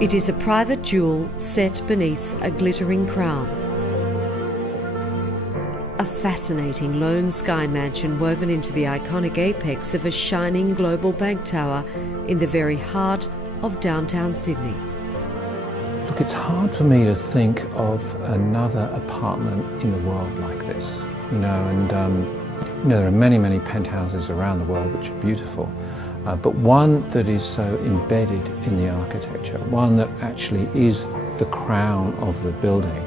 It is a private jewel set beneath a glittering crown. A fascinating lone sky mansion woven into the iconic apex of a shining global bank tower in the very heart of downtown Sydney. Look, it's hard for me to think of another apartment in the world like this, and there are many, many penthouses around the world which are beautiful, but one that is so embedded in the architecture, one that actually is the crown of the building.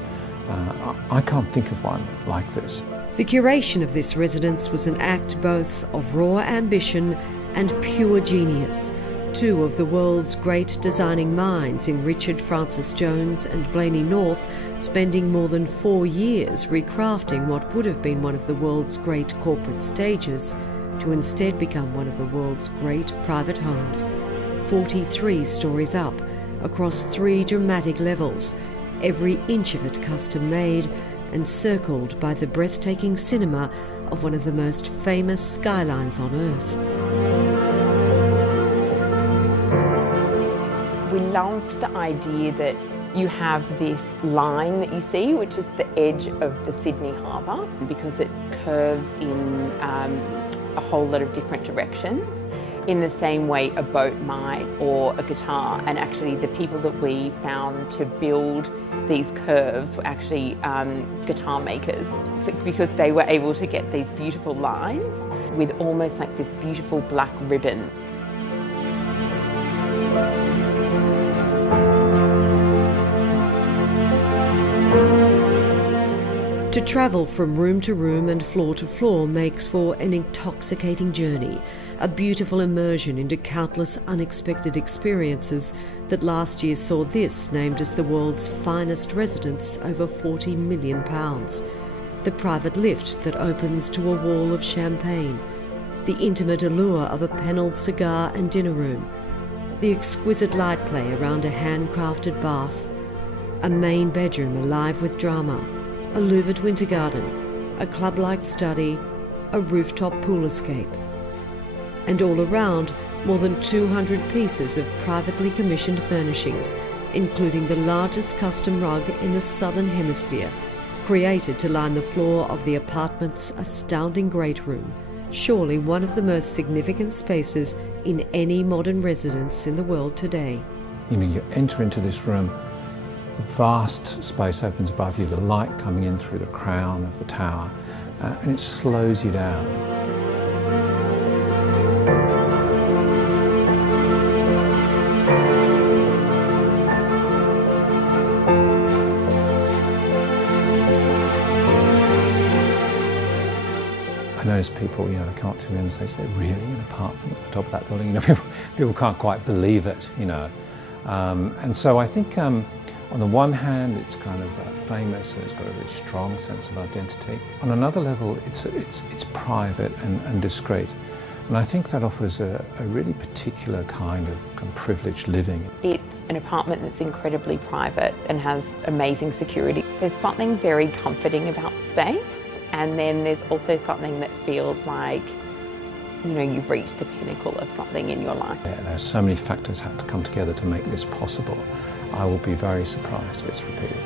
I can't think of one like this. The curation of this residence was an act both of raw ambition and pure genius. Two of the world's great designing minds in Richard Francis Jones and Blaney North spending more than 4 years recrafting what would have been one of the world's great corporate stages to instead become one of the world's great private homes. 43 stories up, across 3 dramatic levels, every inch of it custom made and circled by the breathtaking cinema of one of the most famous skylines on Earth. We loved the idea that you have this line that you see, which is the edge of the Sydney Harbour, because it curves in a whole lot of different directions, in the same way a boat might or a guitar. And actually the people that we found to build these curves were actually guitar makers, because they were able to get these beautiful lines with almost like this beautiful black ribbon. To travel from room to room and floor to floor makes for an intoxicating journey, a beautiful immersion into countless unexpected experiences that last year saw this named as the world's finest residence over £40 million. The private lift that opens to a wall of champagne, the intimate allure of a panelled cigar and dinner room, the exquisite light play around a handcrafted bath, a main bedroom alive with drama, a louvered winter garden, a club-like study, a rooftop pool escape. And all around, more than 200 pieces of privately commissioned furnishings, including the largest custom rug in the Southern Hemisphere, created to line the floor of the apartment's astounding great room, surely one of the most significant spaces in any modern residence in the world today. You enter into this room, the vast space opens above you, the light coming in through the crown of the tower, and it slows you down. I notice people, come up to me and say, "Is there really an apartment at the top of that building?" People can't quite believe it, and so I think on the one hand, it's kind of famous and it's got a very strong sense of identity. On another level, it's private and discreet. And I think that offers a really particular kind of privileged living. It's an apartment that's incredibly private and has amazing security. There's something very comforting about the space, and then there's also something that feels like you've reached the pinnacle of something in your life. Yeah, there are so many factors had to come together to make this possible. I will be very surprised if it's repeated.